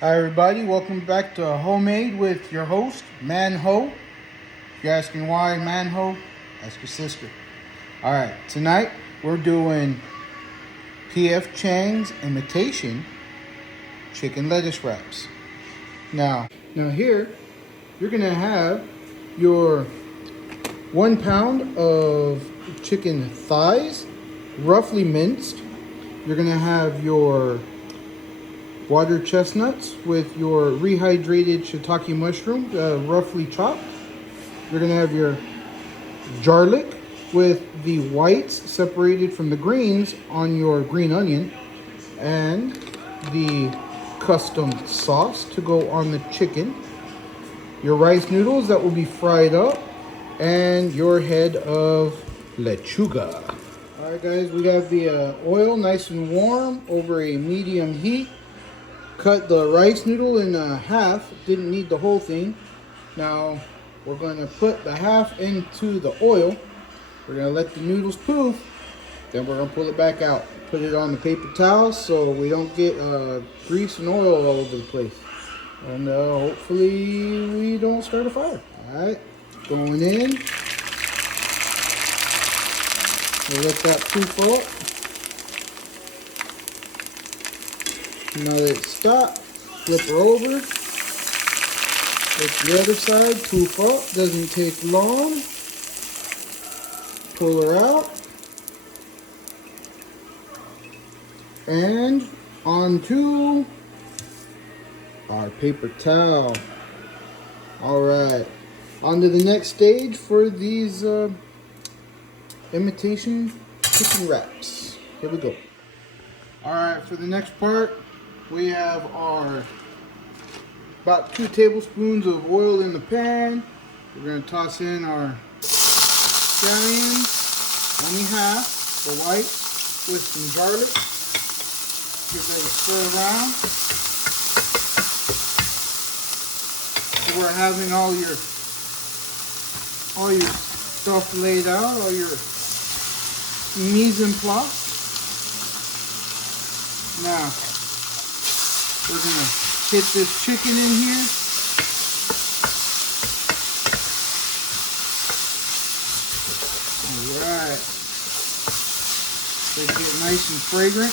Hi everybody, welcome back to Homemade with your host, Manho. If you're asking why Manho, ask your sister. Alright, tonight we're doing P.F. Chang's Imitation Chicken Lettuce Wraps. Now here, you're going to have your 1 pound of chicken thighs, roughly minced. You're going to have your water chestnuts with your rehydrated shiitake mushroom, roughly chopped. You're going to have your garlic with the whites separated from the greens on your green onion, and the custom sauce to go on the chicken, your rice noodles that will be fried up, and your head of lechuga. Alright guys, we have the oil nice and warm over a medium heat. Cut the rice noodle in half, didn't need the whole thing. Now we're going to put the half into the oil. We're going to let the noodles poof, then we're going to pull it back out. Put it on the paper towel so we don't get grease and oil all over the place. And hopefully we don't start a fire. Alright, going in. We'll let that poof up. Now that it's stopped, flip her over. Let the other side poof up, doesn't take long. Pull her out. And onto our paper towel. Alright, on to the next stage for these imitation chicken wraps. Here we go. Alright, for the next part, we have our about 2 tablespoons of oil in the pan. We're going to toss in our scallions, only half, the white, with some garlic. Give that a stir around. So we're having all your stuff laid out, all your mise en place. Now, we're going to hit this chicken in here. Alright. They get nice and fragrant.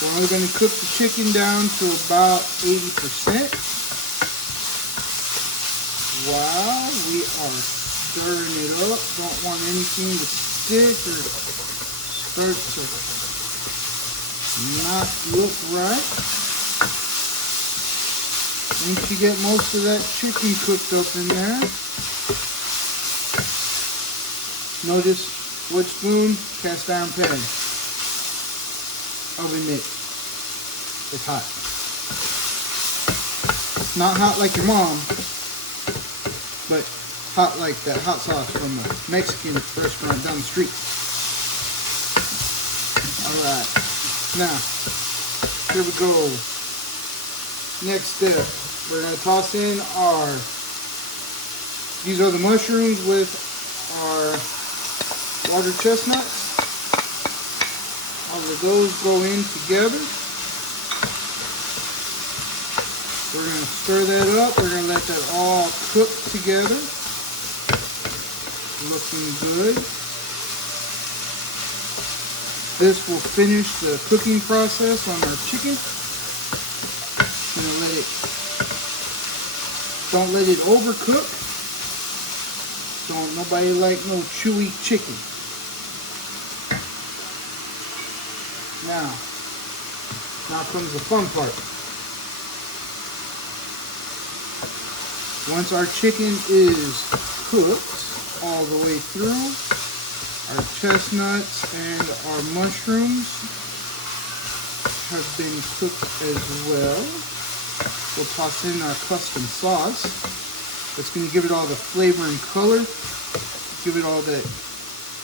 We're only going to cook the chicken down to about 80% while we are stirring it up. Don't want anything to stick or start to not look right. Once you get most of that chicken cooked up in there, notice wood spoon, cast iron pan, oven mitt. It's hot. It's not hot like your mom, but hot like that hot sauce from the Mexican restaurant down the street. Alright. Now, here we go. Next step, we're going to toss in these are the mushrooms with our water chestnuts. All of those go in together. We're going to stir that up. We're going to let that all cook together. Looking good. This will finish the cooking process on our chicken. Don't let it overcook. Don't nobody like no chewy chicken. Now comes the fun part. Once our chicken is cooked all the way through, our chestnuts and our mushrooms have been cooked as well. We'll toss in our custom sauce. That's going to give it all the flavor and color. Give it all that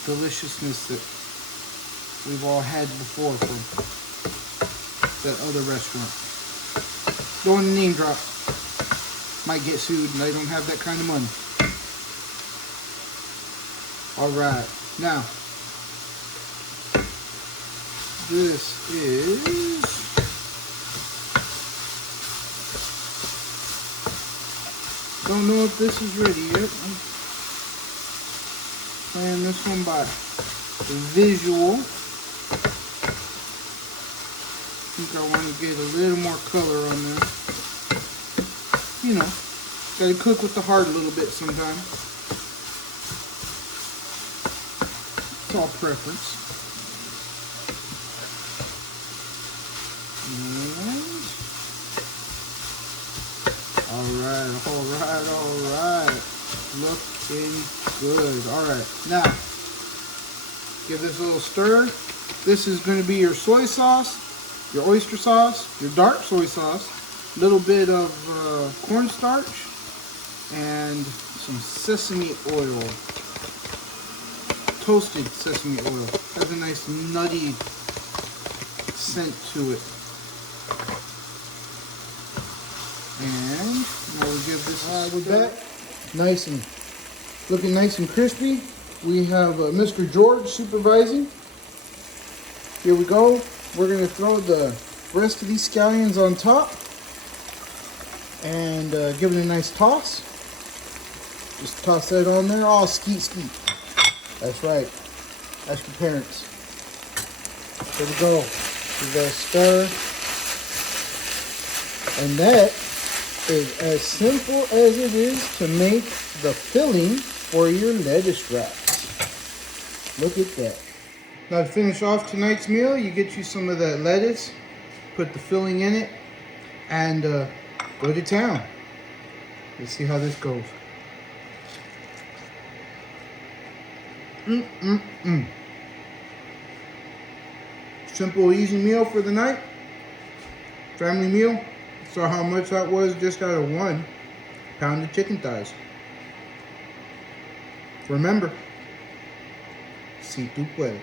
deliciousness that we've all had before from that other restaurant. Don't want to name drop. Might get sued and I don't have that kind of money. Alright. Now, this is don't know if this is ready yet. I'm playing this one by visual. I think I want to get a little more color on there. You know, gotta cook with the heart a little bit sometimes. It's all preference. Alright. Looking good. Alright, now, give this a little stir. This is going to be your soy sauce, your oyster sauce, your dark soy sauce, a little bit of cornstarch, and some sesame oil. Toasted sesame oil. Has a nice nutty scent to it. And now we'll give this we're back. Nice and looking nice and crispy. We have Mr. George supervising. Here we go. We're going to throw the rest of these scallions on top and give it a nice toss. Just toss that on there. Oh, skeet. That's right. Ask your parents. Here we go. Give that a stir. And that is as simple as it is to make the filling for your lettuce wraps. Look at that. Now to finish off tonight's meal, you get you some of that lettuce, put the filling in it, and go to town. Let's see how this goes. Simple, easy meal for the night. Family meal. Saw how much that was just out of 1 pound of chicken thighs. Remember, si tu puedes.